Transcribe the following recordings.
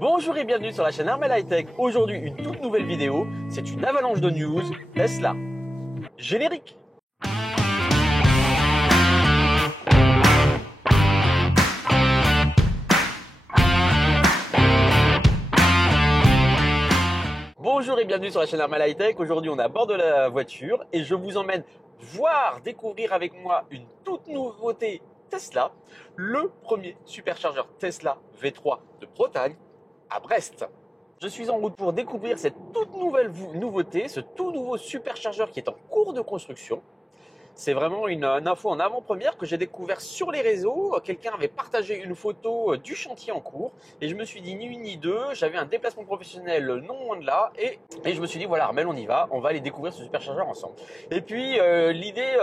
Bonjour et bienvenue sur la chaîne Armel High Tech. Aujourd'hui, une toute nouvelle vidéo. C'est une avalanche de news Tesla. Générique. Bonjour et bienvenue sur la chaîne Armel High Tech. Aujourd'hui, on est à bord de la voiture et je vous emmène voir, découvrir avec moi une toute nouveauté Tesla, le premier superchargeur Tesla V3 de Bretagne à Brest. Je suis en route pour découvrir cette toute nouvelle nouveauté, ce tout nouveau superchargeur qui est en cours de construction. C'est vraiment une info en avant-première que j'ai découvert sur les réseaux. Quelqu'un avait partagé une photo du chantier en cours et je me suis dit ni une ni deux. J'avais un déplacement professionnel non loin de là et je me suis dit voilà Armel, on y va aller découvrir ce superchargeur ensemble. Et puis l'idée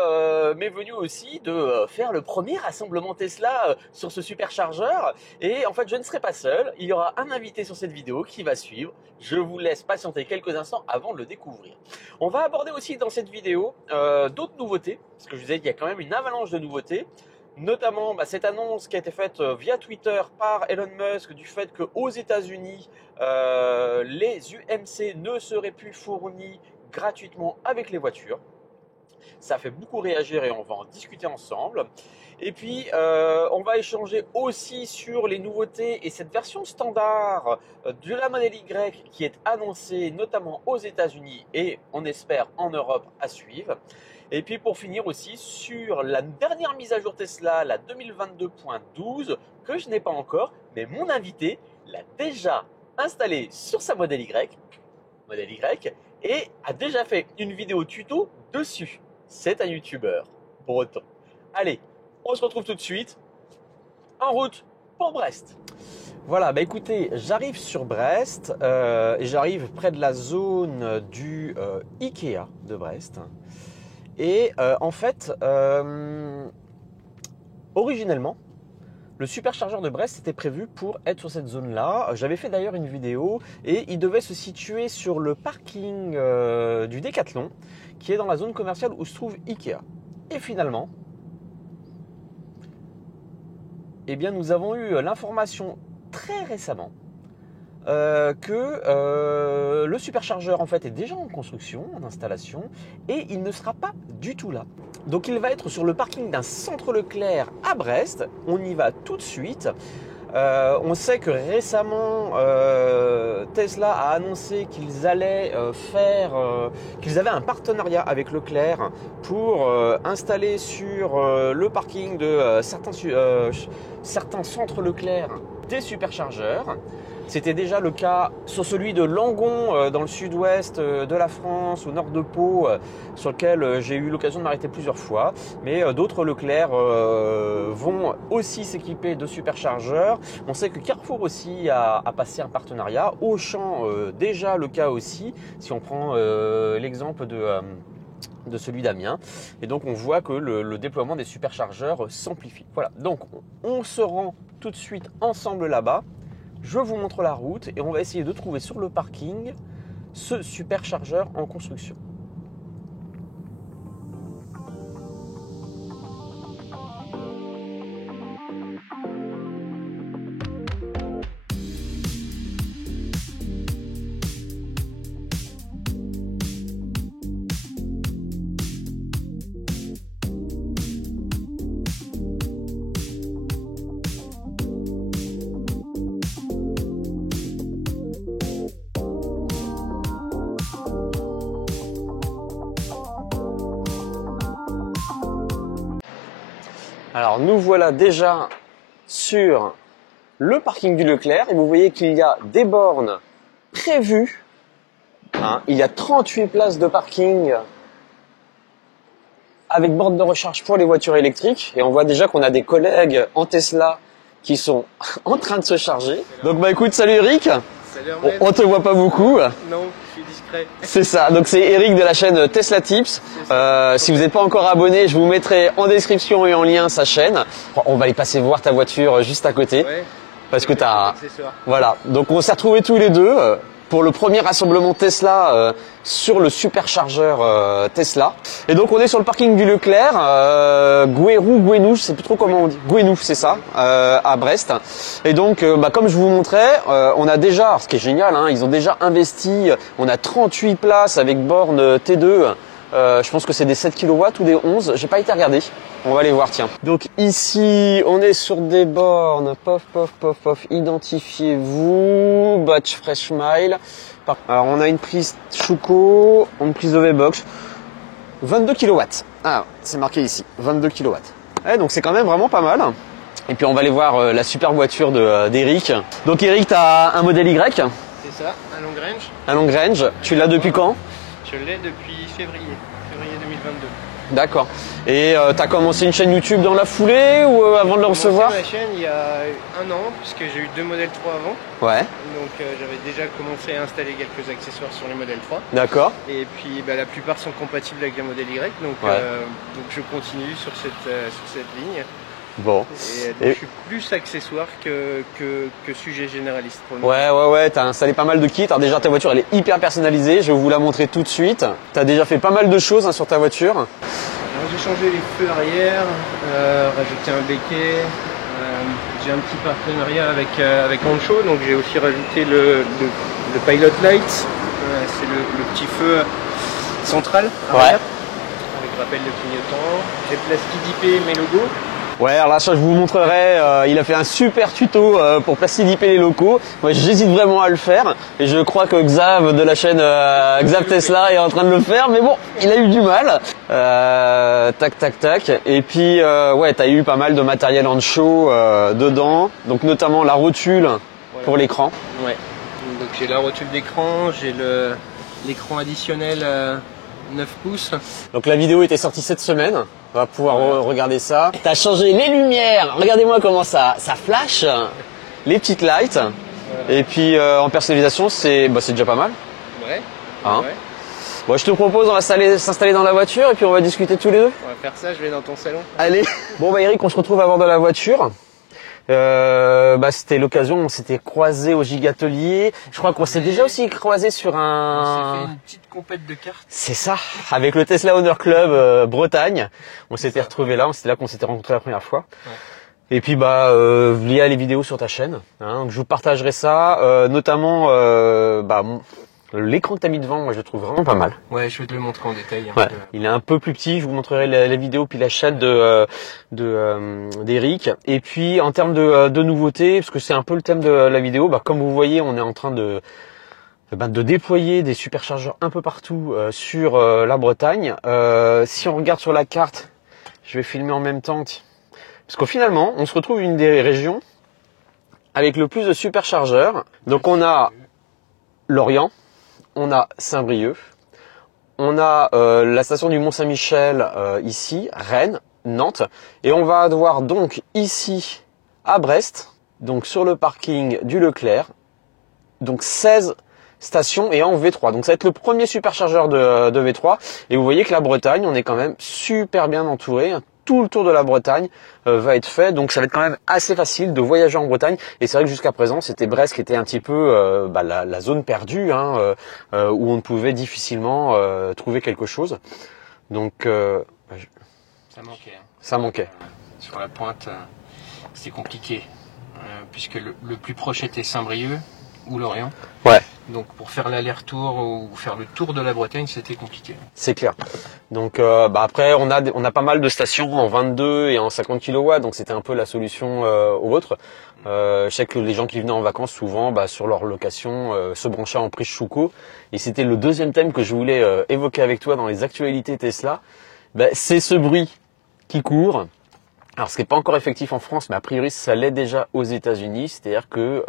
m'est venue aussi de faire le premier rassemblement Tesla sur ce superchargeur et en fait je ne serai pas seul. Il y aura un invité sur cette vidéo qui va suivre. Je vous laisse patienter quelques instants avant de le découvrir. On va aborder aussi dans cette vidéo d'autres nouveautés. Parce que je vous ai dit, il y a quand même une avalanche de nouveautés, notamment cette annonce qui a été faite via Twitter par Elon Musk du fait qu'aux États-Unis, les UMC ne seraient plus fournis gratuitement avec les voitures. Ça fait beaucoup réagir et on va en discuter ensemble. Et puis, on va échanger aussi sur les nouveautés et cette version standard de la Model Y qui est annoncée notamment aux États-Unis et on espère en Europe à suivre. Et puis pour finir aussi sur la dernière mise à jour Tesla, la 2022.12, que je n'ai pas encore, mais mon invité l'a déjà installée sur sa Model Y, et a déjà fait une vidéo tuto dessus. C'est un YouTuber breton. Allez, on se retrouve tout de suite en route pour Brest. Voilà, écoutez, j'arrive sur Brest et j'arrive près de la zone du Ikea de Brest. Et en fait, originellement, le superchargeur de Brest était prévu pour être sur cette zone-là. J'avais fait d'ailleurs une vidéo et il devait se situer sur le parking du Décathlon, qui est dans la zone commerciale où se trouve Ikea. Et finalement, eh bien, nous avons eu l'information très récemment que le superchargeur en fait est déjà en construction, en installation, et il ne sera pas du tout là. Donc il va être sur le parking d'un centre Leclerc à Brest. On y va tout de suite. On sait que récemment Tesla a annoncé qu'ils allaient qu'ils avaient un partenariat avec Leclerc pour installer sur le parking de certains centres Leclerc des superchargeurs. C'était déjà le cas sur celui de Langon dans le sud-ouest de la France, au nord de Pau, sur lequel j'ai eu l'occasion de m'arrêter plusieurs fois. Mais d'autres Leclerc vont aussi s'équiper de superchargeurs. On sait que Carrefour aussi a passé un partenariat. Auchan déjà le cas aussi, si on prend l'exemple de celui d'Amiens. Et donc on voit que le déploiement des superchargeurs s'amplifie. Voilà, donc on se rend tout de suite ensemble là-bas. Je vous montre la route et on va essayer de trouver sur le parking ce superchargeur en construction. Alors nous voilà déjà sur le parking du Leclerc et vous voyez qu'il y a des bornes prévues. Il y a 38 places de parking avec borne de recharge pour les voitures électriques et on voit déjà qu'on a des collègues en Tesla qui sont en train de se charger. Donc écoute, salut Eric. Salut Armel. On te voit pas beaucoup. Non, je suis discret. C'est ça, donc c'est Eric de la chaîne Tesla Tips. Si vous n'êtes pas encore abonné, je vous mettrai en description et en lien sa chaîne. On va aller passer voir ta voiture juste à côté. Ouais. Parce que t'as... Accessoires. Voilà, donc on s'est retrouvés tous les deux. pour le premier rassemblement Tesla sur le superchargeur Tesla. Et donc on est sur le parking du Leclerc, Goueynou, je sais plus trop comment on dit, Goueynou c'est ça, à Brest. Et donc comme je vous montrais, on a déjà, alors, ce qui est génial, hein, ils ont déjà investi, on a 38 places avec borne T2. Je pense que c'est des 7 kW ou des 11, j'ai pas été regarder. On va aller voir, tiens. Donc ici, on est sur des bornes, pof, identifiez-vous, batch Fresh Mile. Alors on a une prise Schuko, une prise OV-Box, 22 kW. Ah, c'est marqué ici, 22 kW. Ouais, donc c'est quand même vraiment pas mal. Et puis on va aller voir la super voiture d'Eric. Donc Eric, t'as un modèle Y? C'est ça, un long range. Un long range, tu l'as depuis quand? Je l'ai depuis février 2022. D'accord. Et tu as commencé une chaîne YouTube dans la foulée ou avant de le recevoir? J'ai commencé ma chaîne il y a un an, puisque j'ai eu 2 modèles 3 avant. Ouais. Donc j'avais déjà commencé à installer quelques accessoires sur les modèles 3. D'accord. Et puis la plupart sont compatibles avec le modèle Y, donc je continue sur cette ligne. Bon. Et donc, je suis plus accessoire que sujet généraliste pour le moment. Ouais, t'as installé pas mal de kits. Alors déjà ta voiture elle est hyper personnalisée, je vais vous la montrer tout de suite. T'as déjà fait pas mal de choses hein, sur ta voiture. J'ai changé les feux arrière, rajouté un béquet, j'ai un petit partenariat avec Ancho, donc j'ai aussi rajouté le Pilot Light, c'est le petit feu central arrière, avec rappel de clignotant. J'ai plastidipé mes logos. Ouais, alors là, ça, je vous montrerai, il a fait un super tuto pour plastidiper les locaux. Moi, j'hésite vraiment à le faire. Et je crois que Xav de la chaîne Xav Tesla est en train de le faire. Mais bon, il a eu du mal. Tac. Et puis, ouais, t'as eu pas mal de matériel en show dedans. Donc, notamment la rotule pour l'écran. Ouais. Donc, j'ai la rotule d'écran, j'ai l'écran additionnel 9 pouces. Donc, la vidéo était sortie cette semaine. On va pouvoir regarder ça. T'as changé les lumières. Regardez-moi comment ça flash. Les petites lights. Voilà. Et puis en personnalisation, c'est déjà pas mal. Ouais. Hein ouais. Bon, je te propose, on va s'installer dans la voiture et puis on va discuter tous les deux. On va faire ça, je vais dans ton salon. Allez. Bon Eric, on se retrouve à bord de la voiture. C'était l'occasion, on s'était croisé au Gigatelier. Je crois qu'on s'est déjà aussi croisé sur On s'est fait une petite compète de cartes. C'est ça, avec le Tesla Owner Club Bretagne. On s'était retrouvés là, c'était là qu'on s'était rencontrés la première fois. Ouais. Et puis via les vidéos sur ta chaîne, hein, donc je vous partagerai ça, notamment l'écran que tu as mis devant, moi je le trouve vraiment pas mal. Ouais, je vais te le montrer en détail. Ouais. Il est un peu plus petit, je vous montrerai la vidéo puis la chaîne d'Eric. Et puis en termes de nouveautés, parce que c'est un peu le thème de la vidéo, comme vous voyez, on est en train de déployer des superchargeurs un peu partout sur la Bretagne. Si on regarde sur la carte, je vais filmer en même temps, parce qu'au finalement, on se retrouve une des régions avec le plus de superchargeurs. Donc on a Lorient, on a Saint-Brieuc, on a la station du Mont-Saint-Michel ici, Rennes, Nantes, et on va avoir donc ici à Brest, donc sur le parking du Leclerc, donc 16 stations et en V3. Donc ça va être le premier superchargeur de V3. Et vous voyez que la Bretagne, on est quand même super bien entouré. Tout le tour de la Bretagne va être fait. Donc ça va être quand même assez facile de voyager en Bretagne. Et c'est vrai que jusqu'à présent, c'était Brest qui était un petit peu la zone perdue, hein, où on ne pouvait difficilement trouver quelque chose. Donc ça manquait. Hein. Ça manquait. Sur la pointe, c'était compliqué. Puisque le plus proche était Saint-Brieuc ou Lorient. Ouais. Donc pour faire l'aller-retour ou faire le tour de la Bretagne, c'était compliqué. C'est clair. Donc après, on a pas mal de stations en 22 et en 50 kW, donc c'était un peu la solution aux autres. Je sais que les gens qui venaient en vacances, souvent, sur leur location, se branchaient en prise Schuko. Et c'était le deuxième thème que je voulais évoquer avec toi dans les actualités Tesla. C'est ce bruit qui court. Alors, ce qui n'est pas encore effectif en France, mais a priori, ça l'est déjà aux États-Unis. C'est-à-dire que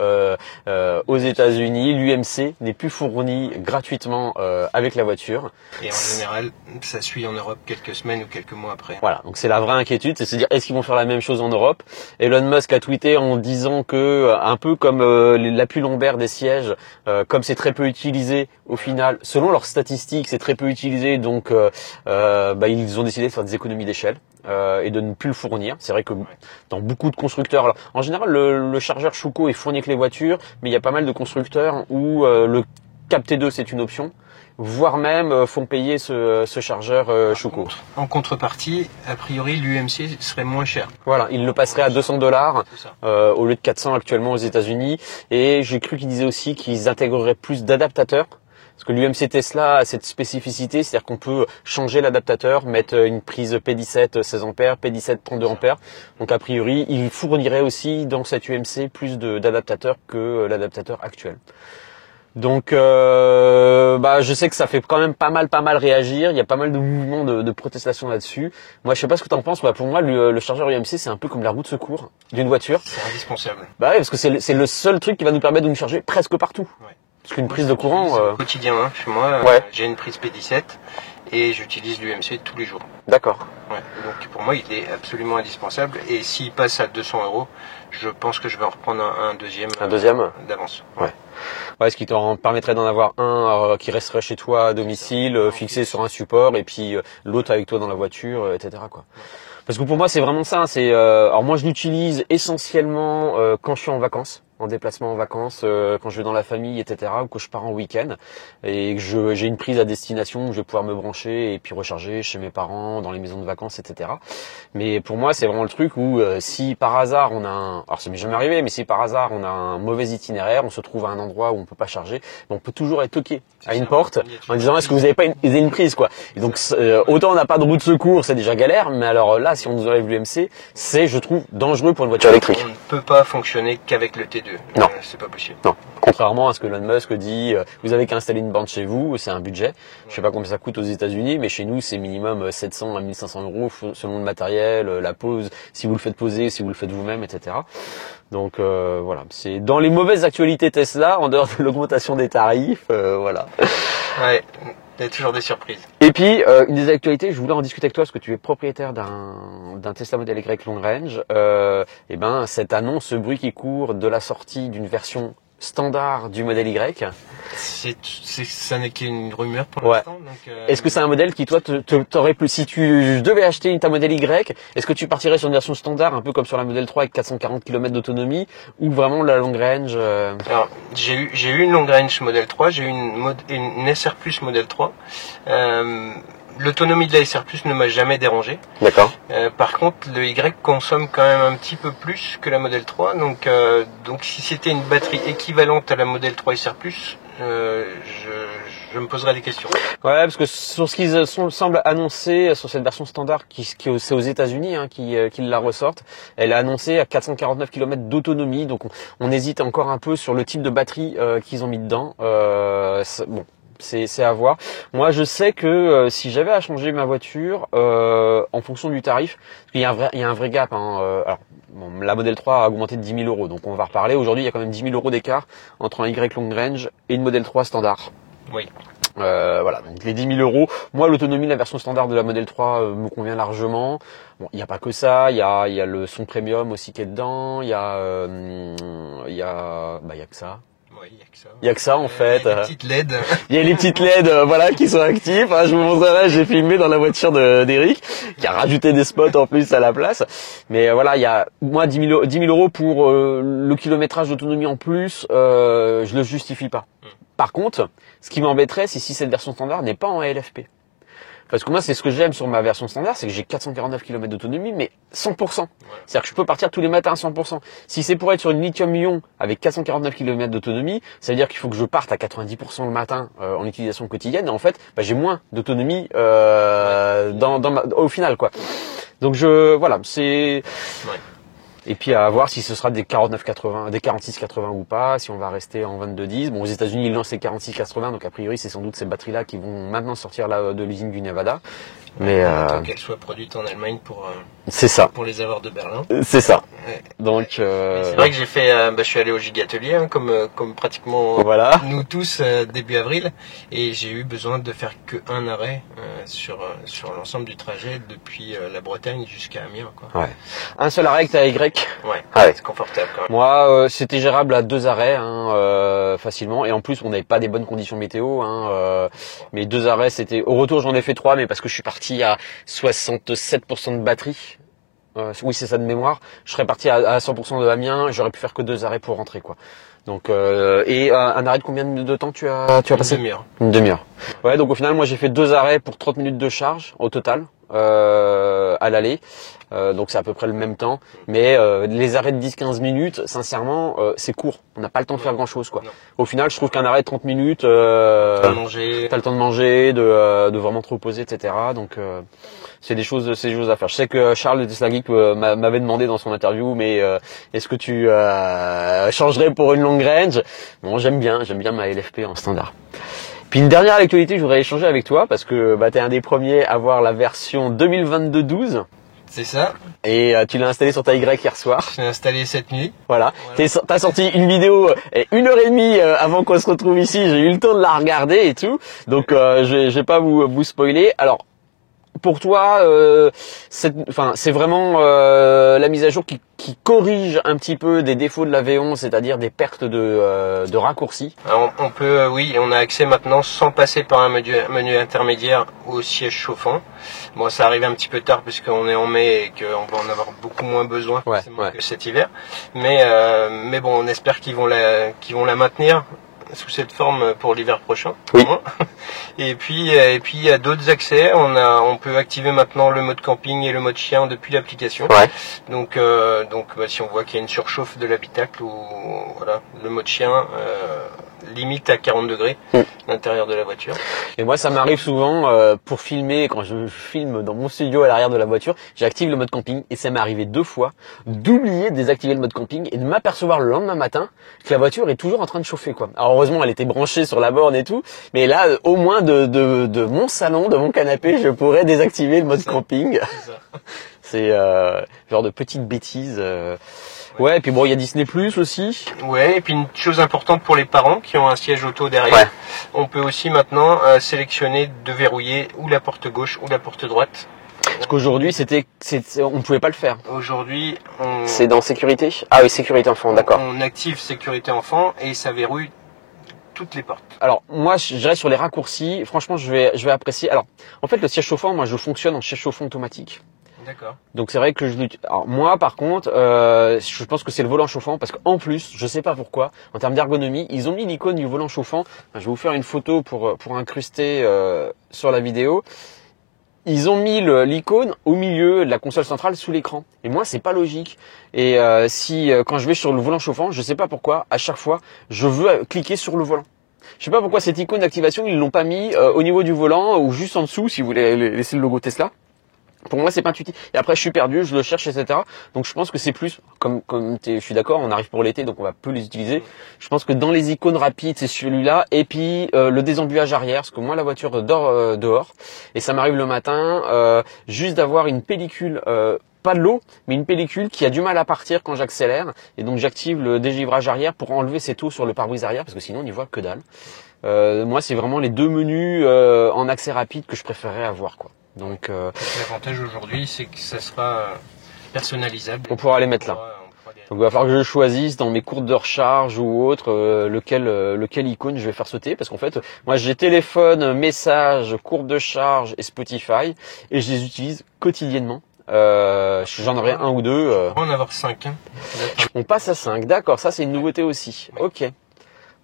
aux États-Unis, l'UMC n'est plus fourni gratuitement avec la voiture. Et en général, ça suit en Europe quelques semaines ou quelques mois après. Voilà, donc c'est la vraie inquiétude, c'est de se dire est-ce qu'ils vont faire la même chose en Europe? Elon Musk a tweeté en disant que, un peu comme l'appui lombaire des sièges, comme c'est très peu utilisé, au final, selon leurs statistiques, c'est très peu utilisé, donc ils ont décidé de faire des économies d'échelle. Et de ne plus le fournir. C'est vrai que dans beaucoup de constructeurs, alors, en général le chargeur Schuko est fourni avec les voitures, mais il y a pas mal de constructeurs où le Cap T2 c'est une option, voire même font payer ce chargeur Schuko. En contrepartie, a priori, l'UMC serait moins cher. Voilà, il le passerait à $200 au lieu de 400 actuellement aux États-Unis. Et j'ai cru qu'ils disaient aussi qu'ils intégreraient plus d'adaptateurs. Parce que l'UMC Tesla a cette spécificité, c'est-à-dire qu'on peut changer l'adaptateur, mettre une prise P17 16 ampères, P17 32 ampères. Donc a priori, il fournirait aussi dans cette UMC plus d'adaptateurs que l'adaptateur actuel. Donc je sais que ça fait quand même pas mal réagir, il y a pas mal de mouvements de protestation là-dessus. Moi je sais pas ce que tu en penses, pour moi le chargeur UMC c'est un peu comme la roue de secours d'une voiture. C'est indispensable. Bah ouais, parce que c'est le seul truc qui va nous permettre de nous charger presque partout. Ouais. Parce qu'une prise de courant... Au quotidien, hein, chez moi, j'ai une prise P17 et j'utilise l'UMC tous les jours. D'accord. Ouais. Donc pour moi il est absolument indispensable et s'il passe à 200 €, je pense que je vais en reprendre un deuxième, d'avance. Ouais, ce qui te permettrait d'en avoir un qui resterait chez toi à domicile, fixé sur un support, et puis l'autre avec toi dans la voiture, etc. quoi. Parce que pour moi, c'est vraiment ça. Alors moi, je l'utilise essentiellement quand je suis en vacances, en déplacement en vacances, quand je vais dans la famille, etc. Ou quand je pars en week-end et que j'ai une prise à destination où je vais pouvoir me brancher et puis recharger chez mes parents, dans les maisons de vacances, etc. Mais pour moi, c'est vraiment le truc où si par hasard alors ça m'est jamais arrivé, mais si par hasard on a un mauvais itinéraire, on se trouve à un endroit où on peut pas charger, on peut toujours aller toquer à une porte en disant est-ce que vous avez pas une prise quoi. Et donc autant on n'a pas de roue de secours, c'est déjà galère, mais alors là, si on nous enlève l'UMC, c'est je trouve dangereux pour une voiture électrique. On ne peut pas fonctionner qu'avec le T2. Non, c'est pas possible. Non. Contrairement à ce que Elon Musk dit, vous avez qu'à installer une borne chez vous, c'est un budget. Je sais pas combien ça coûte aux États-Unis, mais chez nous c'est minimum 700 à 1500 € selon le matériel, la pose, si vous le faites poser, si vous le faites vous-même, etc. Donc voilà, c'est dans les mauvaises actualités Tesla, en dehors de l'augmentation des tarifs, voilà. Ouais, il y a toujours des surprises. Et puis une des actualités, je voulais en discuter avec toi parce que tu es propriétaire d'un Tesla Model Y Long Range. Et ben cette annonce, ce bruit qui court de la sortie d'une version standard du modèle Y. Ça n'est qu'une rumeur pour l'instant. Est-ce que c'est un modèle qui toi t'aurait plus, si tu devais acheter ta modèle Y, est-ce que tu partirais sur une version standard un peu comme sur la modèle 3 avec 440 km d'autonomie ou vraiment la long range Alors j'ai eu une long range modèle 3, j'ai eu une SR Plus modèle 3. L'autonomie de la SR Plus ne m'a jamais dérangé. D'accord. Par contre, le Y consomme quand même un petit peu plus que la modèle 3. Donc si c'était une batterie équivalente à la modèle 3 SR Plus, je me poserais des questions. Ouais, parce que sur ce qu'ils semblent annoncer sur cette version standard, c'est aux États-Unis qu'ils la ressortent, elle a annoncé à 449 km d'autonomie. Donc on hésite encore un peu sur le type de batterie qu'ils ont mis dedans. Bon. C'est à voir. Moi, je sais que si j'avais à changer ma voiture, en fonction du tarif, parce qu'il y a un vrai gap. Alors, la modèle 3 a augmenté de 10 000 €, donc on va reparler. Aujourd'hui, il y a quand même 10 000 € d'écart entre un Y Long Range et une modèle 3 standard. Oui. Voilà, donc les 10 000 €. Moi, l'autonomie de la version standard de la modèle 3 me convient largement. Bon, il n'y a pas que ça, il y a le son premium aussi qui est dedans. Il y a que ça. Il y a que ça en fait. Il y a les petites LED. Il y a les petites LED voilà, qui sont actives. Je vous montrerai, j'ai filmé dans la voiture d'Eric, qui a rajouté des spots en plus à la place. Mais voilà, il y a moi 10 000 € pour le kilométrage d'autonomie en plus, je le justifie pas. Par contre, ce qui m'embêterait, c'est si cette version standard n'est pas en LFP. Parce que moi, c'est ce que j'aime sur ma version standard, c'est que j'ai 449 km d'autonomie, mais 100%. C'est-à-dire que je peux partir tous les matins à 100%. Si c'est pour être sur une lithium-ion avec 449 km d'autonomie, ça veut dire qu'il faut que je parte à 90% le matin en utilisation quotidienne. Et en fait, j'ai moins d'autonomie au final, quoi. Donc voilà, c'est... Ouais. Et puis à voir si ce sera des 49-80, des 46-80 ou pas, si on va rester en 22-10. Bon, aux États-Unis, ils lancent les 46-80, donc a priori, c'est sans doute ces batteries-là qui vont maintenant sortir de l'usine du Nevada. Mais qu'elles soient produites en Allemagne c'est ça. Pour les avoir de Berlin. C'est ça. Ouais. Donc c'est vrai que j'ai fait, je suis allé au Gigatelier comme pratiquement nous tous début avril, et j'ai eu besoin de faire qu'un arrêt sur l'ensemble du trajet depuis la Bretagne jusqu'à Amiens, quoi. Ouais. Un seul arrêt avec ta Y. Ouais. C'est confortable quand même. Moi, c'était gérable à 2 arrêts facilement, et en plus on n'avait pas des bonnes conditions météo. Mais 2 arrêts, c'était au retour j'en ai fait 3, mais parce que je suis parti à 67% de batterie. Oui, c'est ça de mémoire. Je serais parti à 100% de Amiens, j'aurais pu faire que 2 arrêts pour rentrer, quoi. Donc et un arrêt de combien de temps tu as passé? Une demi-heure. Une demi-heure. Ouais, donc au final moi j'ai fait 2 arrêts pour 30 minutes de charge au total à l'aller. Donc c'est à peu près le même temps, mais les arrêts de 10-15 minutes, sincèrement, c'est court. On n'a pas le temps de faire grand chose, quoi. Non. Au final, je trouve qu'un arrêt de 30 minutes, T'as mangé. t'as le temps de manger, de vraiment te reposer, etc. Donc c'est des choses à faire. Je sais que Charles de Tesla Geek m'avait demandé dans son interview, mais est-ce que tu changerais pour une longue range? Bon, j'aime bien ma LFP en standard. Puis une dernière actualité, je voudrais échanger avec toi parce que bah, tu es un des premiers à voir la version 2022-12. C'est ça. Et tu l'as installé sur ta Y hier soir. Je l'ai installé cette nuit. Voilà. T'as sorti une vidéo 1h30 avant qu'on se retrouve ici. J'ai eu le temps de la regarder et tout. Donc je vais pas vous spoiler. Alors pour toi, c'est vraiment la mise à jour qui corrige un petit peu des défauts de la V11, c'est-à-dire des pertes de raccourcis. Alors, on peut, oui, on a accès maintenant sans passer par un menu intermédiaire au siège chauffant. Bon, ça arrive un petit peu tard puisqu'on est en mai et qu'on va en avoir beaucoup moins besoin forcément que cet hiver. Mais bon, on espère qu'ils vont la maintenir sous cette forme pour l'hiver prochain. Oui. Et puis il y a d'autres accès. On peut activer maintenant le mode camping et le mode chien depuis l'application. Ouais. Donc bah, si on voit qu'il y a une surchauffe de l'habitacle ou voilà, le mode chien limite à 40 degrés l'intérieur de la voiture. Et moi, ça m'arrive souvent pour filmer, quand je filme dans mon studio à l'arrière de la voiture, j'active le mode camping et ça m'est arrivé 2 fois d'oublier de désactiver le mode camping et de m'apercevoir le lendemain matin que la voiture est toujours en train de chauffer, quoi. Alors heureusement, elle était branchée sur la borne et tout, mais là, au moins de mon salon, de mon canapé, je pourrais désactiver le mode camping. C'est genre de petites bêtises. Ouais, et puis bon, il y a Disney Plus aussi. Ouais, et puis une chose importante pour les parents qui ont un siège auto derrière, ouais. On peut aussi maintenant sélectionner de verrouiller ou la porte gauche ou la porte droite. Parce qu'aujourd'hui, on ne pouvait pas le faire. Aujourd'hui, c'est dans sécurité. Ah oui, sécurité enfant, d'accord. On active sécurité enfant et ça verrouille toutes les portes. Alors moi, je dirais sur les raccourcis, franchement, je vais apprécier. Alors, en fait, le siège chauffant, moi, je fonctionne en siège chauffant automatique. D'accord. Donc c'est vrai que alors moi par contre, je pense que c'est le volant chauffant parce qu'en plus, je sais pas pourquoi, en termes d'ergonomie, ils ont mis l'icône du volant chauffant. Je vais vous faire une photo pour incruster sur la vidéo. Ils ont mis l'icône au milieu de la console centrale sous l'écran. Et moi, c'est pas logique. Et quand je vais sur le volant chauffant, je sais pas pourquoi, à chaque fois, je veux cliquer sur le volant. Je sais pas pourquoi cette icône d'activation, ils l'ont pas mis au niveau du volant ou juste en dessous si vous voulez laisser le logo Tesla. Pour moi, c'est pas intuitif. Et après, je suis perdu, je le cherche, etc. Donc, je pense que c'est plus, je suis d'accord, on arrive pour l'été, donc on va peu les utiliser. Je pense que dans les icônes rapides, c'est celui-là. Et puis, le désembuage arrière, parce que moi, la voiture dort dehors. Et ça m'arrive le matin, juste d'avoir une pellicule, pas de l'eau, mais une pellicule qui a du mal à partir quand j'accélère. Et donc, j'active le dégivrage arrière pour enlever cette eau sur le pare-brise arrière, parce que sinon, on n'y voit que dalle. Moi, c'est vraiment les 2 menus en accès rapide que je préférerais avoir, quoi. Donc, l'avantage aujourd'hui, c'est que ça sera personnalisable. On pourra les mettre là. Donc, il va falloir que je choisisse dans mes courtes de recharge ou autre lequel icône je vais faire sauter. Parce qu'en fait, moi, j'ai téléphone, message, courte de charge et Spotify. Et je les utilise quotidiennement. J'en aurai 1 ou 2. On va en avoir 5. Hein. On passe à 5. D'accord, ça c'est une nouveauté aussi. Ok.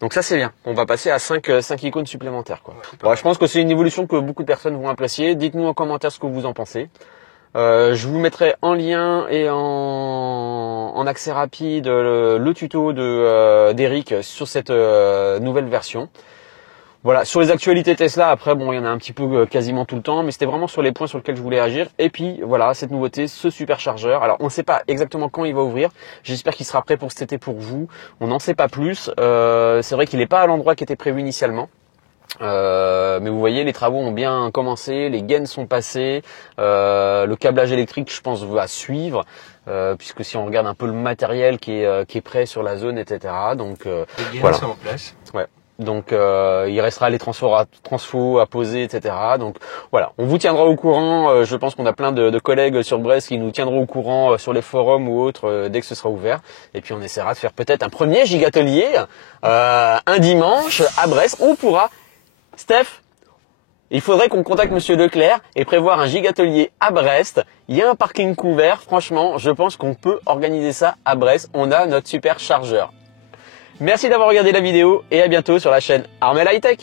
Donc ça c'est bien, on va passer à 5 icônes supplémentaires, quoi. Ouais, je pense que c'est une évolution que beaucoup de personnes vont apprécier. Dites-nous en commentaire ce que vous en pensez. Je vous mettrai en lien et en accès rapide le tuto d'Eric sur cette nouvelle version. Voilà, sur les actualités Tesla, après, bon, il y en a un petit peu quasiment tout le temps, mais c'était vraiment sur les points sur lesquels je voulais agir. Et puis, voilà, cette nouveauté, ce superchargeur. Alors, on ne sait pas exactement quand il va ouvrir. J'espère qu'il sera prêt pour cet été pour vous. On n'en sait pas plus. C'est vrai qu'il n'est pas à l'endroit qui était prévu initialement. Mais vous voyez, les travaux ont bien commencé, les gaines sont passées, le câblage électrique, je pense, va suivre. Puisque si on regarde un peu le matériel qui est prêt sur la zone, etc. Donc, les gaines voilà. sont en place. Ouais. Donc il restera les transfos à poser, etc. Donc voilà, on vous tiendra au courant. Je pense qu'on a plein de collègues sur Brest qui nous tiendront au courant sur les forums ou autres dès que ce sera ouvert. Et puis on essaiera de faire peut-être un premier gigatelier un dimanche à Brest. On pourra, Steph, il faudrait qu'on contacte Monsieur Leclerc et prévoir un gigatelier à Brest. Il y a un parking couvert. Franchement, je pense qu'on peut organiser ça à Brest. On a notre super chargeur. Merci d'avoir regardé la vidéo et à bientôt sur la chaîne Armel High Tech.